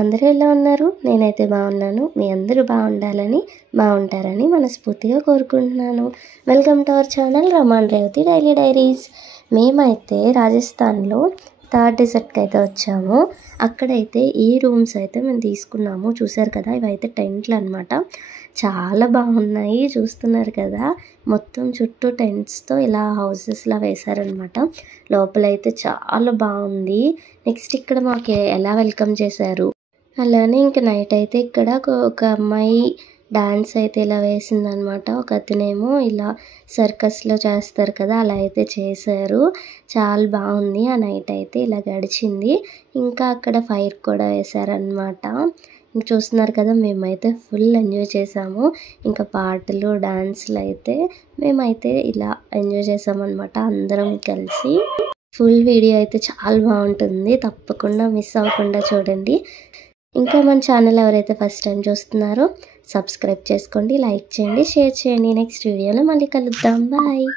అందరూ ఎలా ఉన్నారు? నేనైతే బాగున్నాను. మీ అందరూ బాగుండాలని, బాగుంటారని మనస్ఫూర్తిగా కోరుకుంటున్నాను. Welcome to our channel Raman Revathi daily diaries. మేమైతే రాజస్థాన్లో థార్ డెజర్ట్కి అయితే వచ్చాము. అక్కడైతే ఈ రూమ్స్ అయితే మేము తీసుకున్నాము. చూసారు కదా, ఇవైతే టెంట్లు అనమాట. చాలా బాగున్నాయి, చూస్తున్నారు కదా. మొత్తం చుట్టూ టెంట్స్తో ఇలా హౌసెస్లా వేశారనమాట. లోపలైతే చాలా బాగుంది. నెక్స్ట్ ఇక్కడ మాకు ఎలా వెల్కమ్ చేశారు. అలానే ఇంకా నైట్ అయితే ఇక్కడ ఒక అమ్మాయి డాన్స్ అయితే ఇలా వేసిందనమాట. ఒక అతనేమో ఇలా సర్కస్లో చేస్తారు కదా, అలా అయితే చేశారు. చాలా బాగుంది. ఆ నైట్ అయితే ఇలా గడిచింది. ఇంకా అక్కడ ఫైర్ కూడా వేశారనమాట. ఇంక చూస్తున్నారు కదా, మేమైతే ఫుల్ ఎంజాయ్ చేసాము. ఇంకా పాటలు డాన్స్లు అయితే మేమైతే ఇలా ఎంజాయ్ చేసామన్నమాట అందరం కలిసి. ఫుల్ వీడియో అయితే చాలా బాగుంటుంది, తప్పకుండా మిస్ అవ్వకుండా చూడండి. ఇంకా మన ఛానల్ ఎవరైతే ఫస్ట్ టైం చూస్తున్నారో సబ్స్క్రైబ్ చేసుకోండి, లైక్ చేయండి, షేర్ చేయండి. నెక్స్ట్ వీడియోలో మళ్ళీ కలుద్దాం. Bye.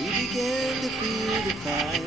We began to feel the fire.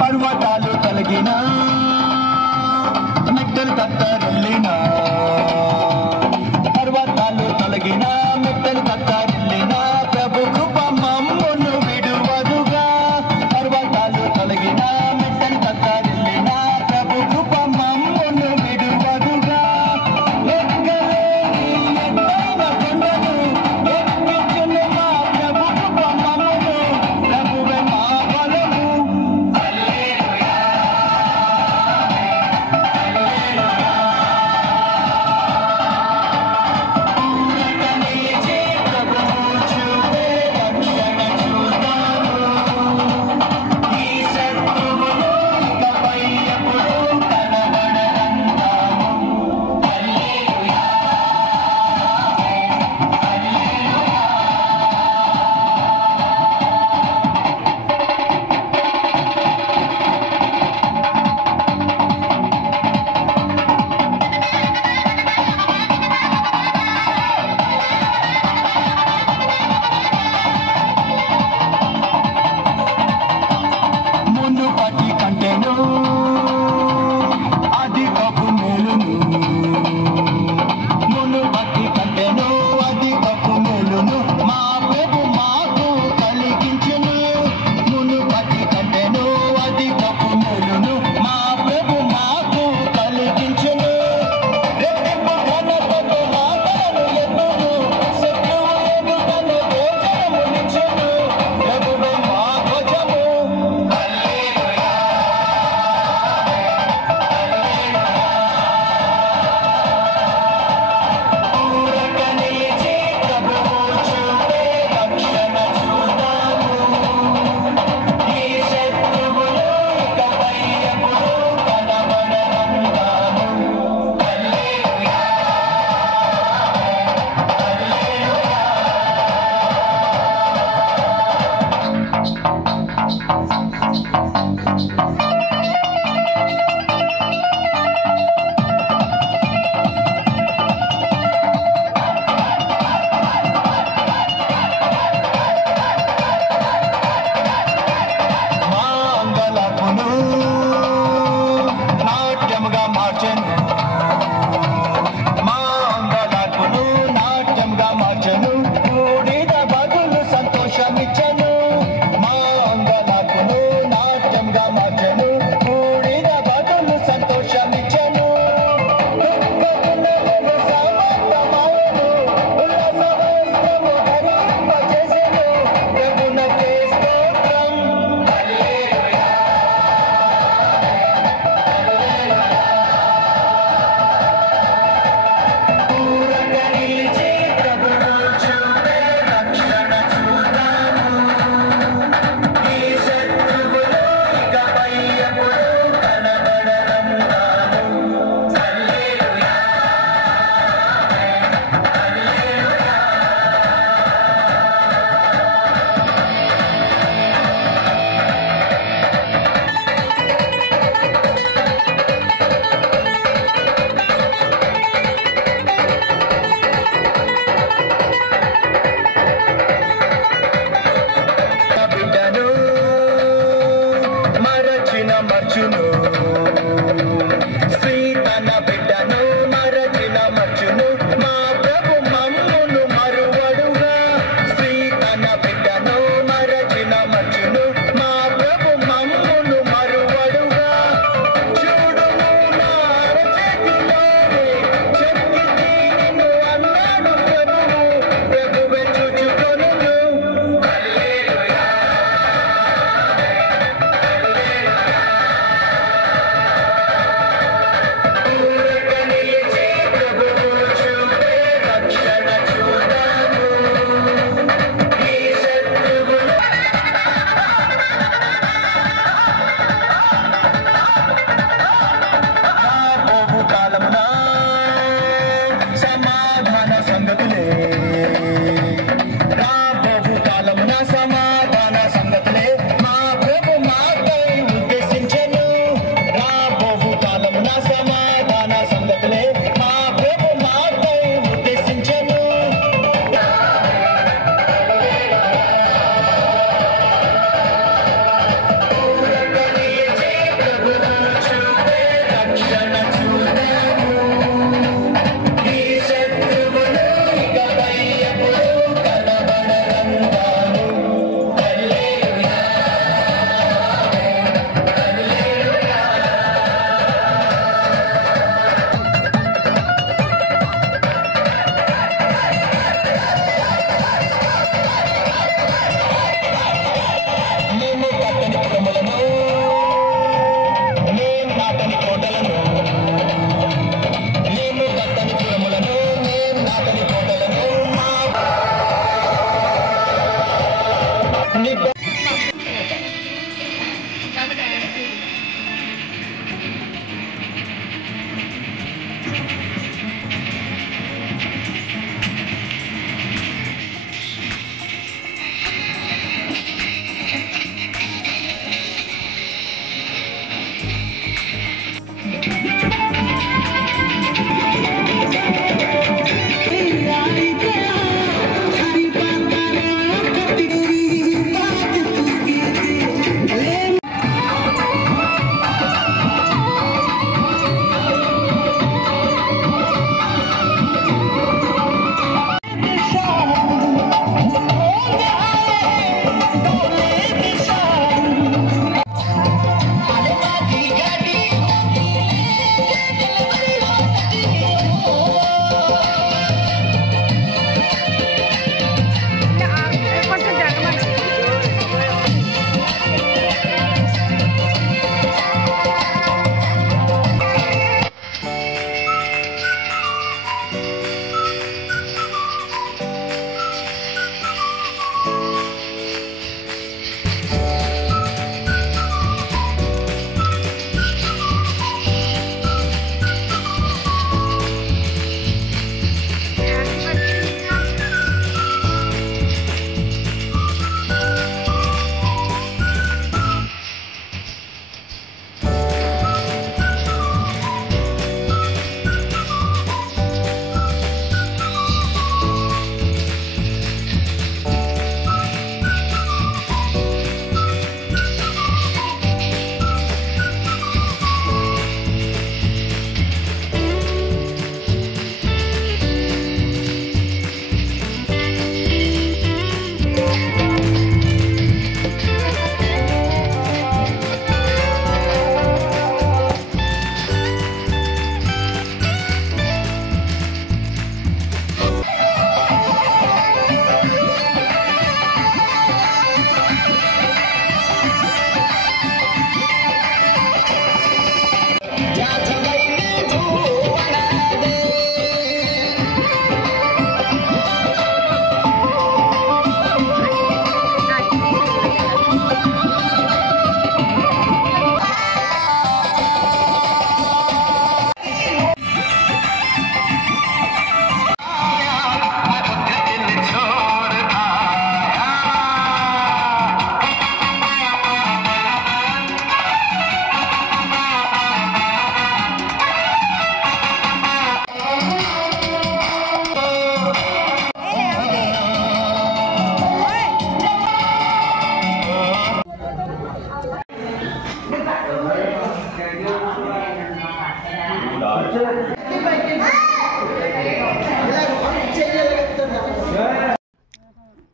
పర్వతాలు తొలగినా మెట్టలు కట్టారెళ్ళినా, పర్వతాలు తొలగినా మెట్టలు కట్టారెళ్ళినా, ప్రభు కృప మమ్మును విడువదుగా. పర్వతాలు తొలగినా మెట్టలు కట్టారెళ్ళినా, ప్రభు కృప మమ్మును విడువదుగా. ఎక్కలేని ఎత్తైన కొండను ఎక్కించును మా ప్రభు కృప మమ్మును, ప్రభువే మా బలము. హల్లెలూయా.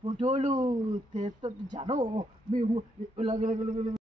ఫోటోలు తీస్తే జనం మేము ఇలాగ